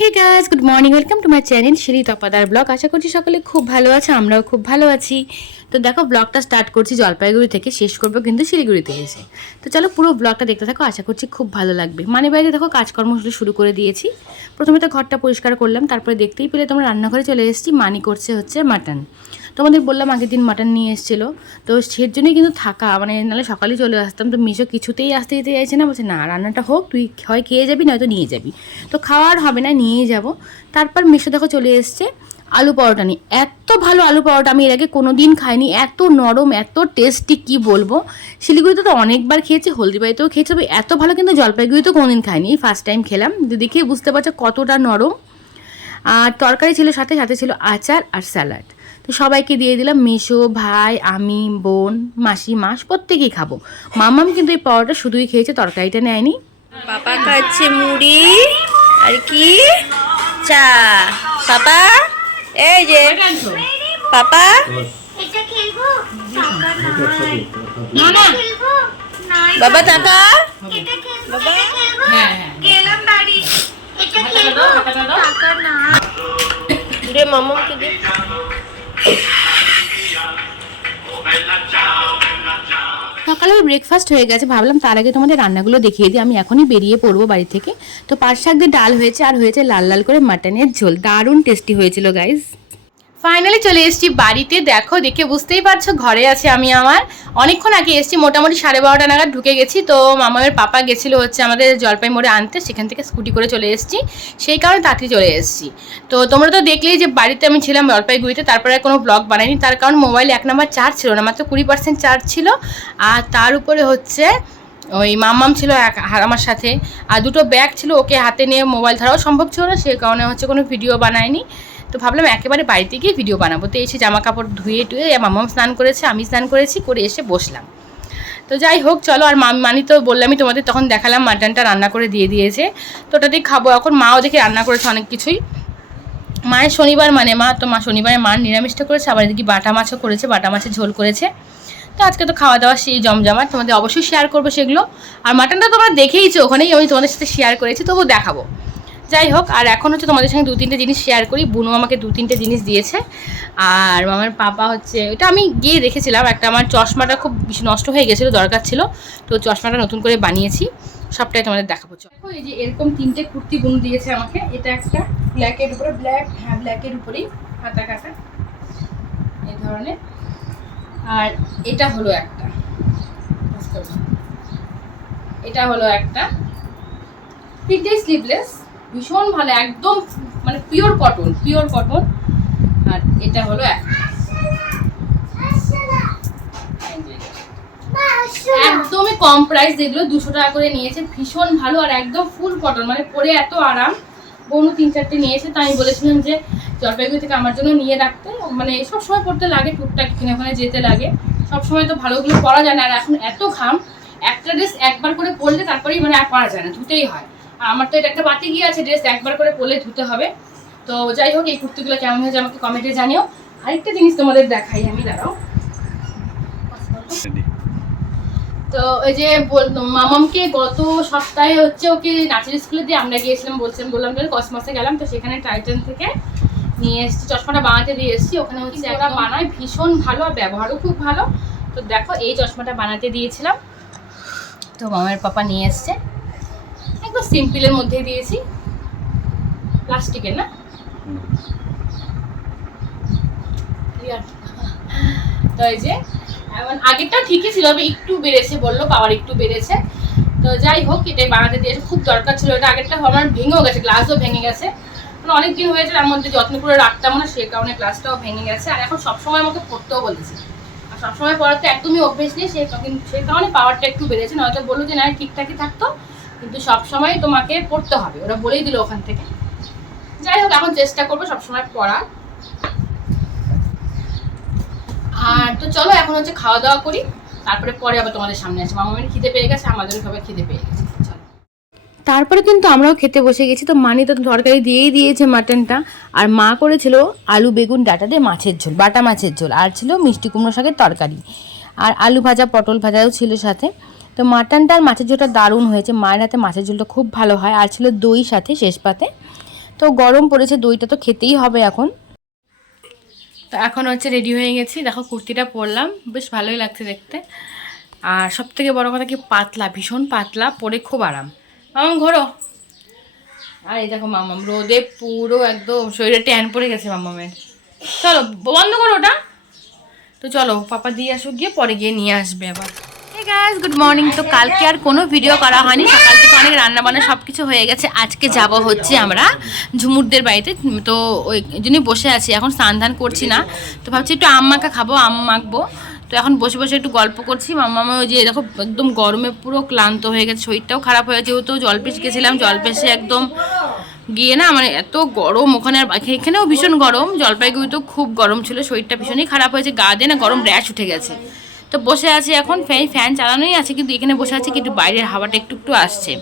Hey guys, good morning, welcome to my channel Shiri Tapadar blog. আশা করছি সকলে খুব ভালো আছে, আমরাও খুব ভালো আছি। তো দেখো, ব্লগটা স্টার্ট করছি জলপাইগুড়ি থেকে, শেষ করবো কিন্তু শিলিগুড়িতে এসে। তো চলো পুরো ব্লগটা দেখতে থাকো, আশা করছি খুব ভালো লাগবে। মানে বাড়িতে দেখো কাজকর্ম শুরু করে দিয়েছি। প্রথমে তো ঘরটা পরিষ্কার করলাম, তারপরে দেখতেই পেলে তোমরা রান্নাঘরে চলে এসেছি। মানি করছে হচ্ছে মাটন। তোমাদের বললাম আগের দিন মাটন নিয়ে এসেছিলো, তো সের জন্যই কিন্তু থাকা, মানে নাহলে সকালেই চলে আসতাম। তো মিশো কিছুতেই আসতে যেতে চাইছে না, বলছে না রান্নাটা হোক, তুই হয় খেয়ে যাবি নয়তো নিয়ে যাবি। তো খাওয়ার হবে না, নিয়েই যাব। তারপর মিশো দেখো চলে এসছে আলু পরোটা নিয়ে। এত ভালো আলু পরোটা আমি এর আগে কোনো দিন খাইনি, এত নরম, এত টেস্টি, কি বলবো। শিলিগুড়িতে তো অনেকবার খেয়েছি, হলদিবাড়িতেও খেয়েছি, তবে এত ভালো কিন্তু জলপাইগুড়িতেও কোনোদিন খাইনি, এই ফার্স্ট টাইম খেলাম। দেখেই বুঝতে পারছো কতটা নরম। আর তরকারি ছিল সাথে, সাথে ছিল আচার আর স্যালাড। তো সবাইকে দিয়ে দিলাম, মিশো, ভাই, আমি, বোন, মাসি, মাস প্রত্যেকেই খাবো। মামাম কিন্তু এই পরোটা শুধুই খেয়েছে, তরকারিটা নেয়নি। পাপা খাচ্ছে মুড়ি আর কি চা। পাপা এই যে পাপা বাবা টাকা বাবা রে মামাকে দে। সকালে ব্রেকফাস্ট হয়ে গেছে, ভাবলাম তার আগে তোমাদের রান্নাগুলো দেখিয়ে দিই। আমি এখনই বেরিয়ে পড়বো বাড়ি থেকে। তো পাট শাক দিয়ে ডাল হয়েছে, আর হয়েছে লাল লাল করে মাটনের ঝোল, দারুণ টেস্টি হয়েছিল গাইস। ফাইনালি চলে এসেছি বাড়িতে। দেখো, দেখে বুঝতেই পারছো ঘরে আছে আমি। আমার অনেকক্ষণ আগে এসেছি, মোটামুটি 12:30 নাগাদ ঢুকে গেছি। তো মামামের পাপা গেছিলো হচ্ছে আমাদের জলপাই মোড়ে আনতে, সেখান থেকে স্কুটি করে চলে এসেছি, সেই কারণে তাড়াতাড়ি চলে এসেছি। তো তোমরা তো দেখলেই যে বাড়িতে আমি ছিলাম জলপাইগুড়িতে, তারপরে কোনো ব্লগ বানাইনি, তার কারণ মোবাইল 1 নাম্বার চার্জ ছিল না, মাত্র 20% চার্জ ছিল। আর তার উপরে হচ্ছে ওই মাম্মাম ছিল আমার সাথে, আর দুটো ব্যাগ ছিল, ওকে হাতে নিয়ে মোবাইল ধরাও সম্ভব ছিল না, সেই কারণে হচ্ছে কোনো ভিডিও বানায়নি। তো ভাবলাম একেবারে বাড়িতে গিয়ে ভিডিও বানাবো। তো এসে জামা কাপড় ধুয়ে টুয়ে মাম্মাম স্নান করেছে, আমি স্নান করেছি, করে এসে বসলাম। তো যাই হোক চলো, আর মানি তো বললামই তোমাদের, তখন দেখালাম মাটনটা রান্না করে দিয়ে দিয়েছে। তো ওটাতেই খাবো এখন। মাও দেখে রান্না করেছে অনেক কিছুই। মায়ের শনিবার মানে মা শনিবারে মার নিরামিষটা করেছে, আবার এদিকে বাটা মাছও করেছে, বাটা মাছের ঝোল করেছে। তো আজকে তো খাওয়া দাওয়া সেই জমজমাট, তোমাদের অবশ্যই শেয়ার করবো সেগুলো। আর মাটনটা তোমরা দেখেইছো, ওখানেই আমি তোমাদের সাথে শেয়ার করেছি, তবুও দেখাবো। যাই হোক, আর এখন হচ্ছে তোমাদের সঙ্গে 2-3টে জিনিস শেয়ার করি। বুনু আমাকে 2-3টে জিনিস দিয়েছে। আর মামার পাপা হচ্ছে, এটা আমি গিয়ে রেখেছিলাম, একটা আমার চশমাটা খুব বেশি নষ্ট হয়ে গেছিলো, দরকার ছিল, তো চশমাটা নতুন করে বানিয়েছি, সবটাই তোমাদের দেখাবো। দেখো, এই যে এরকম 3টে কুর্তি বুনু দিয়েছে আমাকে। এটা একটা ব্ল্যাকের উপরে, ব্ল্যাকের উপরেই হাতা কাটা এই ধরনের। আর এটা হলো একটা, এটা হলো একটা 3টে স্লিভলেস, ভীষণ ভালো, একদম মানে পিওর কটন, পিওর কটন। আর এটা হলো একদমই কম প্রাইস, যেগুলো 200 টাকা করে নিয়েছে, ভীষণ ভালো আর একদম ফুল কটন, মানে পরে এত আরাম। বনু 3-4টে নিয়েছে, তাই আমি বলেছিলাম যে জলপাইগুড়ি থেকে আমার জন্য নিয়ে রাখতে, মানে সবসময় পড়তে লাগে, টুকটাক কিনে ওখানে যেতে লাগে, সবসময় তো ভালোগুলো পরা যায় না। আর এখন এত ঘাম, একটা ড্রেস একবার করে পরলে তারপরেই মানে আর পরা যায় না, ধুতেই হয়। আর আমার তো এটা একটা বাতি গিয়ে আছে, ড্রেস একবার করে পরলে ধুতে হবে। তো যাই হোক, এই কুর্তিগুলো কেমন হয়েছে আমাকে কমেন্টে জানিও। আরেকটা জিনিস তোমাদের দেখাই আমি, দাঁড়াও। তো এই যে মামামকে গত সপ্তাহে হচ্ছে ওকে নাচের স্কুলে দিয়ে আমরা গিয়েছিলাম, বললাম যে কসমসে গেলাম, তো সেখানে টাইটান থেকে নিয়ে এসেছি, চশমাটা বানাতে দিয়ে এসেছি। ওখানে হচ্ছে ওরা বানায় ভীষণ ভালো, আর ব্যবহারও খুব ভালো। তো দেখো, এই চশমাটা বানাতে দিয়েছিলাম, তো মামার পাপা নিয়ে এসছে, একদম সিম্পলের মধ্যেই দিয়েছি, প্লাস্টিকের না। তো এই যে আগেরটা ঠিকই ছিল, একটু বেড়েছে বললো, পাওয়ার একটু বেড়েছে। তো যাই হোক, এটাই বানাতে দিয়েছে, খুব দরকার ছিল এটা। আগেরটা আমার ভেঙেও গেছে, গ্লাসও ভেঙে গেছে, মানে অনেক দিন হয়েছে, তার মধ্যে যত্ন করে রাখতাম না, সেই কারণে গ্লাসটাও ভেঙে গেছে। আর এখন সবসময় আমাকে পড়তেও বলেছে, আর সবসময় পড়াতে একদমই অভ্যেস নেই, সেই কারণে পাওয়ারটা একটু বেড়েছে। নয়তো বললো যে না ঠিকঠাকই থাকতো, কিন্তু সবসময় তোমাকে পড়তে হবে, ওরা বলেই দিল ওখান থেকে। যাই হোক, এখন চেষ্টা করবো সবসময় পড়ার। আর তো চলো এখন হচ্ছে খাওয়া দাওয়া করি, তারপরে পরে আবার তোমাদের সামনে আসবো। মামামের খিদে পেয়ে গেছে, আমাদেরও সবাই খিদে পেয়ে গেছে। তারপরে কিন্তু আমরাও খেতে বসে গেছি। তো মানি তো তরকারি দিয়েই দিয়েছে মাটনটা, আর মা করেছিল আলু বেগুন ডাঁটা দিয়ে মাছের ঝোল, বাটা মাছের ঝোল, আর ছিল মিষ্টি কুমড়ো শাকের তরকারি, আর আলু ভাজা, পটল ভাজাও ছিল সাথে। তো মাটনটা আর মাছের ঝোলটা দারুণ হয়েছে, মায়ের হাতে মাছের ঝোলটা খুব ভালো হয়, আর ছিল দই সাথে শেষ পাতে। তো গরম পড়েছে, দইটা তো খেতেই হবে এখন। তো এখন হচ্ছে রেডি হয়ে গেছি, দেখো কুর্তিটা পরলাম, বেশ ভালোই লাগছে দেখতে। আর সব থেকে বড়ো কথা কি পাতলা, ভীষণ পাতলা, পরে খুব আরাম। মামাম ঘোরো। আর এই দেখো মামাম রোদে পুরো একদম শরীরে ট্যান পড়ে গেছে মামামের। চলো বন্ধ করো ওটা। তো চলো পাপা দিয়ে আসো, গিয়ে পরে গিয়ে নিয়ে আসবে আবার। Hey guys, good morning. তো কালকে আর কোনো ভিডিও করা হয়নি, সকাল থেকে অনেক রান্নাবান্না সব কিছু হয়ে গেছে। আজকে যাব হচ্ছে আমরা ঝুমুরদের বাড়িতে, তো ওই জন্যই বসে আছি, এখন স্নান ধান করছি না। তো ভাবছি একটু আম মাখা খাবো, আম মাখবো। তো এখন বসে বসে একটু গল্প করছি। মামা ওই যে দেখো একদম গরমে পুরো ক্লান্ত হয়ে গেছে, শরীরটাও খারাপ হয়ে গেছে, যেহেতু জলপেশ গেছিলাম, জলপেশে একদম গিয়ে না মানে এত গরম ওখানে, আর এখানেও ভীষণ গরম, জলপাইগুড়িতেও খুব গরম ছিল, শরীরটা ভীষণই খারাপ হয়েছে, গা দিয়ে না গরম র্যাশ উঠে গেছে। তো বসে আছি এখন, ফ্যান চালানোই আছে, কিন্তু এখানে বসে আছি কিন্তু বাইরের হাওয়াটা একটু একটু আসছে।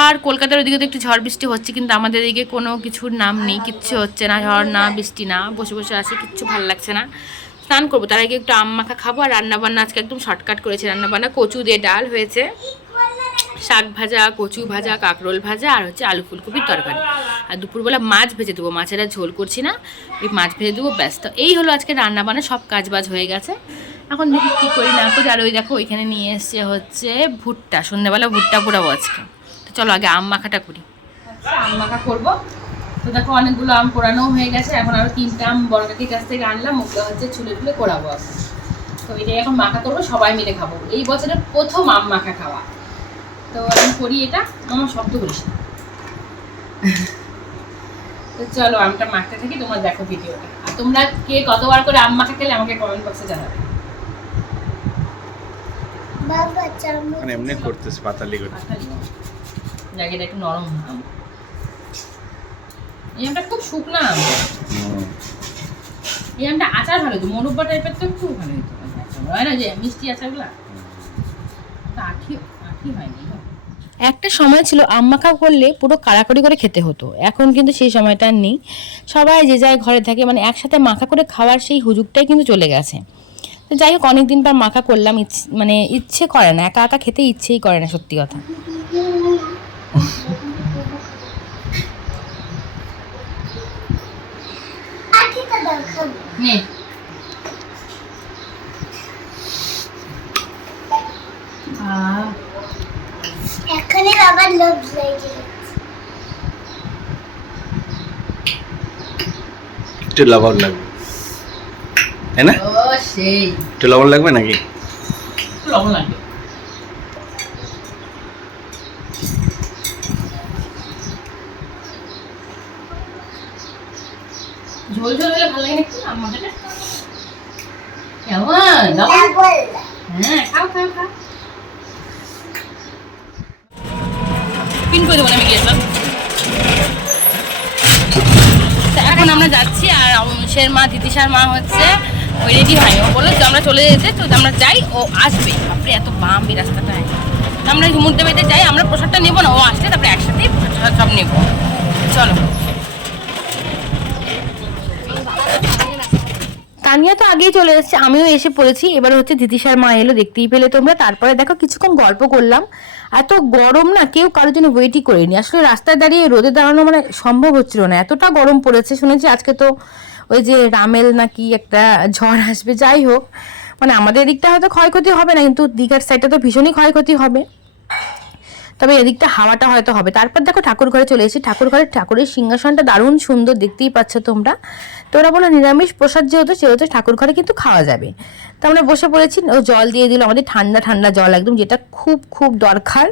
আর কলকাতার ওদিকে তো একটু ঝড় বৃষ্টি হচ্ছে, কিন্তু আমাদের এদিকে কোনো কিছুর নাম নেই, কিচ্ছু হচ্ছে না, ঝড় না বৃষ্টি না, বসে বসে আছি, কিচ্ছু ভালো লাগছে না। স্নান করবো, তার আগে একটু আম মাখা খাবো। আর রান্নাবান্না আজকে একদম শর্টকাট করেছে রান্নাবান্না, কচু দিয়ে ডাল হয়েছে, শাক ভাজা, কচু ভাজা, কাঁকরোল ভাজা, আর হচ্ছে আলু ফুলকপির তরকারি। আর দুপুরবেলা মাছ ভেজে দেবো, মাছেরা ঝোল করছি না, ওই মাছ ভেজে দেবো, ব্যস্ত। এই হলো আজকে রান্নাবান্না, সব কাজ বাজ হয়ে গেছে। এখন দেখি কী করি না করি। আর ওই দেখো ওইখানে নিয়ে এসছে হচ্ছে ভুট্টা, সন্ধ্যাবেলা ভুট্টা পোড়াবো আজকে। তো চলো আগে আম মাখাটা করি। আম মাখা করবো। তো দেখো অনেকগুলো আম পোড়ানো হয়ে গেছে, এখন আরও 3টা আম বড় কাকির কাছ থেকে আনলাম, ওগুলো হচ্ছে ছুলে টুলে কোড়াবো এখন। তো এটাই এখন মাখা করবো, সবাই মিলে খাবো, এই বছরের প্রথম আম মাখা খাওয়া। তো আমি করি এটা, আমার শব্দ করিস না। তো চলো আমটা মাখতে থাকি, তোমরা দেখো ভিডিওটা। আর তোমরা কে কতবার করে আম মাখা খেলে আমাকে কমেন্ট বক্সে জানাবে। মানে এমনি করতেছ পাতালি করতে, জায়গাটা একটু নরম আম, এই আমটা খুব শুকনা আম। এই আমটা আচার ভালো হতো, মোরব্বা টাইপের, তো খুব ভালো হতো, হয় না যে মিষ্টি আচারগুলা, আখি আখি হয়নি। একটা সময় ছিল আম মাখা করলে পুরো কাড়াকাড়ি করে খেতে হতো, এখন কিন্তু সেই সময়টা আর নেই, সবাই যে যার ঘরে থাকে, মানে একসাথে মাখা করে খাওয়ার সেই হুজুগটাই কিন্তু চলে গেছে। তো যাই হোক, অনেকদিন পর মাখা করলাম, মানে ইচ্ছে করে না, একা একা খেতে ইচ্ছেই করে না, সত্যি কথা। নে এখানে আবার লোভ লাগে, একটু লবণ লাগবে, তাই না? ও সেই একটু লবণ লাগবে নাকি? লবণ লাগবে। ঝোল ঝোল হলে ভালো লাগে নাকি আম মাখাটা? কেমন লবণ? হ্যাঁ, খাও খাও খাও। পিন করে দেবো না, আমি গিয়েছিলাম। এখন আমরা যাচ্ছি, আর অংশের মা, দিদিশার মা হচ্ছে ওই রেডি হয়নি, ও বললো যে আমরা চলে যেতে, তো আমরা যাই, ও আসবে। তারপরে এত বাম এই রাস্তাটায়, আমরা ঝুমুরদের বাড়িতে যাই, আমরা প্রসাদটা নেবো না, ও আসলে তারপরে একসাথেই প্রসাদ সব নেবো। চলো। তানিয়া তো আগেই চলে এসেছে, আমিও এসে পড়েছি। এবার হচ্ছে দিদিশার মা এলো, দেখতেই পেলে তোমরা। তারপরে দেখো কিছুক্ষণ গল্প করলাম, এত গরম না, কেউ কারোর জন্য ওয়েটই করেনি। আসলে রাস্তায় দাঁড়িয়ে রোদে দাঁড়ানো মানে সম্ভব হচ্ছিল না, এতটা গরম পড়েছে। শুনেছি আজকে তো ওই যে রামেল নাকি একটা ঝড় আসবে। যাই হোক, মানে আমাদের এদিকটা হয়তো ক্ষয়ক্ষতি হবে না, কিন্তু দীঘার সাইডটা তো ভীষণই ক্ষয়ক্ষতি হবে, তবে এদিকটা হাওয়াটা হয়তো হবে। তারপর দেখো ঠাকুর ঘরে চলে এসেছি, ঠাকুরের সিংহাসনটা দারুণ সুন্দর, দেখতেই পাচ্ছ তোমরা। তো ওরা বলো নিরামিষ প্রসাদ যেহেতু ঠাকুর ঘরে কিন্তু খাওয়া যাবে। তো আমরা বসে পড়েছি, ও জল দিয়ে দিল আমাদের, ঠান্ডা ঠান্ডা জল একদম, যেটা খুব খুব দরকার।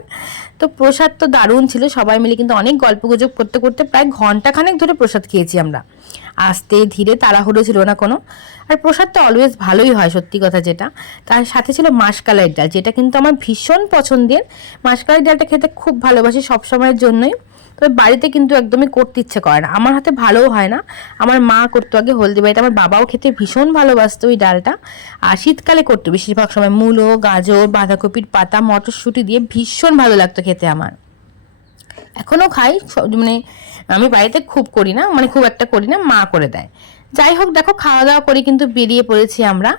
তো প্রসাদ তো দারুণ ছিল, সবাই মিলে কিন্তু অনেক গল্পগুজব করতে করতে প্রায় ঘন্টাখানেক ধরে প্রসাদ খেয়েছি আমরা, আস্তে ধীরে, তাড়াহুড়ো ছিল না কোনো। আর প্রসাদটা অলওয়েজ ভালোই হয়, সত্যি কথা যেটা। তার সাথে ছিল মাসকলাইয়ের ডাল, যেটা কিন্তু আমার ভীষণ পছন্দের। মাসকলাইয়ের ডালটা খেতে খুব ভালোবাসি সব সময়ের জন্যই, তবে বাড়িতে কিন্তু একদমই করতে ইচ্ছে করে না, আমার হাতে ভালোও হয় না। আমার মা করতো আগে হলদিবাড়িতে, আমার বাবাও খেতে ভীষণ ভালোবাসতো ওই ডালটা। আর শীতকালে করতো বেশিরভাগ সময়, মূলো, গাজর, বাঁধাকপির পাতা, মটরশুঁটি দিয়ে, ভীষণ ভালো লাগতো খেতে আমার। এখনও খাই, মানে আমি বাড়িতে খুব করি না, মানে খুব একটা করি না, মা করে দেয়। যাই হোক, দেখো খাওয়া দাওয়া করে কিন্তু বেরিয়ে পড়েছি আমরা।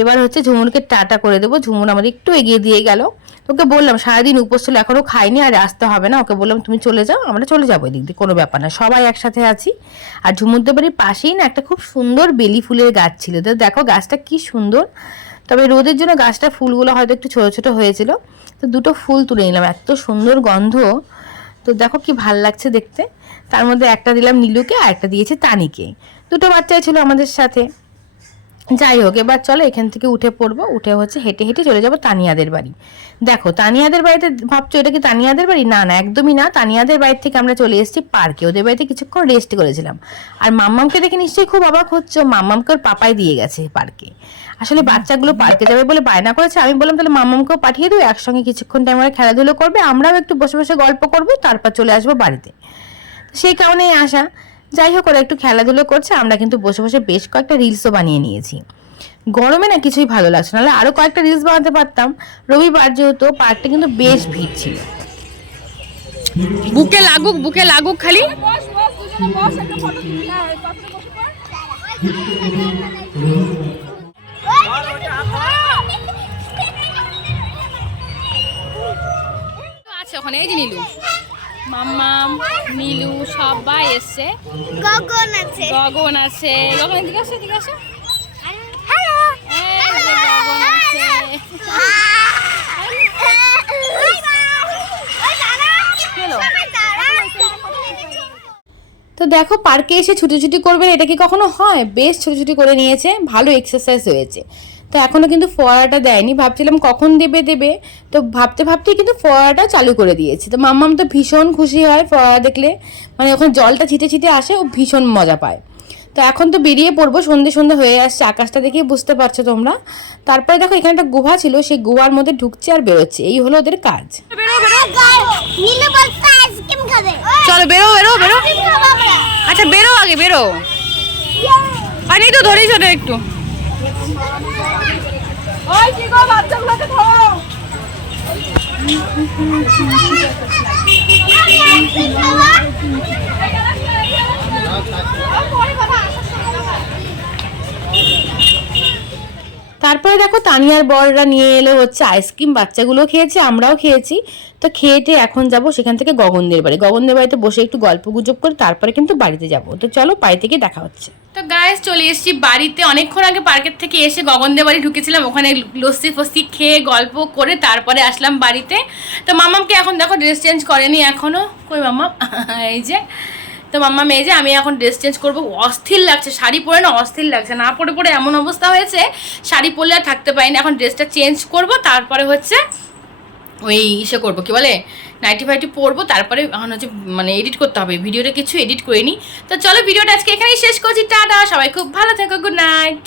এবার হচ্ছে ঝুমুরকে টাটা করে দেবো, ঝুমুর আমাদের একটু এগিয়ে দিয়ে গেল। ওকে বললাম সারাদিন উপোস ছিল এখনও খাইনি আর আসতে হবে না, ওকে বললাম তুমি চলে যাও, আমরা চলে যাবো এদিক দিয়ে, কোনো ব্যাপার না, সবাই একসাথে আছি। আর ঝুমুরদের বাড়ির পাশেই না একটা খুব সুন্দর বেলি ফুলের গাছ ছিল, তো দেখো গাছটা কি সুন্দর, তবে রোদের জন্য গাছটার ফুলগুলো হয়তো একটু ছোটো ছোটো হয়েছিল। তো দুটো ফুল তুলে নিলাম, এত সুন্দর গন্ধ, তো দেখো কি ভাল লাগছে দেখতে। তার মধ্যে একটা দিলাম নীলুকে আর একটা দিয়েছে তানিকে, দুটো বাচ্চাই ছিল আমাদের সাথে। যাই হোক, এবার চলো এখান থেকে উঠে পড়বো, উঠে হচ্ছে হেঁটে হেঁটে চলে যাবো তানিয়াদের বাড়ি। দেখো তানিয়াদের বাড়িতে ভাবছো এটা কি তানিয়াদের বাড়ি, না না একদমই না, তানিয়াদের বাড়ি থেকে আমরা চলে এসেছি পার্কে, ওদের বাড়িতে কিছুক্ষণ রেস্ট করেছিলাম। আর মাম্মামকে দেখে নিশ্চয়ই খুব অবাক হচ্ছে, মাম্মামকে ওর পাপাই দিয়ে গেছে পার্কে। আসলে বাচ্চাগুলো পার্কে যাবে বলে বায়না করেছে, আমি বললাম তাহলে মাম্মামকেও পাঠিয়ে দিও, একসঙ্গে কিছুক্ষণ টাইম ওরা খেলাধুলো করবে, আমরাও একটু বসে বসে গল্প করবো, তারপর চলে আসবো বাড়িতে, সেই কারণেই আসা। যাই হোক ওরা একটু খেলাধুলো করছে, আমরা কিন্তু বসে বসে বেশ কয়েকটা রিলসও বানিয়ে নিয়েছি। গরমে না কিছুই ভালো লাগছে, নাহলে আরও কয়েকটা রিলস বানাতে পারতাম, রবিবার যেহেতু পার্কটা কিন্তু বেশ ভিড় ছিল। বুকে লাগুক খালি। আছে ওখানে, এই যে নীলু, মাম্মাম, নীলু সবাই এসছে, গগন আছে। গগন আছে, গগন এদিকে আসো, এদিকে আসো, হ্যালো। এই যে গগন আছে। তো দেখো পার্কে এসে ছুটি করবেন, এটা কি কখনো হয়, বেশ ছুটি করে নিয়েছে, ভালো এক্সারসাইজ হয়েছে। তো এখনও কিন্তু ফোয়ারাটা দেয়নি, ভাবছিলাম কখন দেবে, তো ভাবতেই কিন্তু ফোয়ারাটা চালু করে দিয়েছে। তো মাম্মাম তো ভীষণ খুশি হয় ফোয়ারা দেখলে, মানে ওখানে জলটা ছিটে আসে, ও ভীষণ মজা পায়। তো এখন তো বেরিয়ে পড়বো, সন্ধে হয়ে আসছে, আকাশটা দেখেই বুঝতে পারছো তোমরা। তারপরে দেখো এখানে একটা গুহা ছিল, সেই গুহার মধ্যে ঢুকছে আর বেরোচ্ছে, এই হলো ওদের কাজ। নীলু বলছে আইসক্রিম খাবে। চলো বেরো। আচ্ছা বেরো, আগে বেরো, আর এই তো ধরেই ছোট একটু। তারপরে দেখো তানিয়ার বররা নিয়ে এলো হচ্ছে আইসক্রিম, বাচ্চাগুলো খেয়েছে, আমরাও খেয়েছি। তো খেয়েটে এখন যাব সেখান থেকে গগনদের বাড়িতে বসে একটু গল্প গুজব করে তারপরে কিন্তু বাড়িতে যাব। তো চলো বাড়ি থেকে দেখা হচ্ছে। তো গাইস চলে এসেছি বাড়িতে, অনেকক্ষণ আগে পার্কের থেকে এসে গগনদের বাড়ি ঢুকেছিলাম, ওখানে লস্যি ফস্যি খেয়ে গল্প করে তারপরে আসলাম বাড়িতে। তো মাম্মামকে এখন দেখো ড্রেস চেঞ্জ করেনি এখনও, কই মাম্মাম, এই যে। তো মাম্মাম এই যে, আমি এখন ড্রেস চেঞ্জ করবো, অস্থির লাগছে, শাড়ি পরে না অস্থির লাগছে, না পরে এমন অবস্থা হয়েছে, শাড়ি পরলে আর থাকতে পারিনি। এখন ড্রেসটা চেঞ্জ করব, তারপরে হচ্ছে ওই ইসে করবো, কি বলে, নাইটি ফাইটি পরবো, তারপরে এখন হচ্ছে মানে এডিট করতে হবে, ভিডিওটা কিছু এডিট করিনি। তো চলো ভিডিওটা আজকে এখানেই শেষ করছি, টাটা, সবাই খুব ভালো থেকো, গুড নাইট।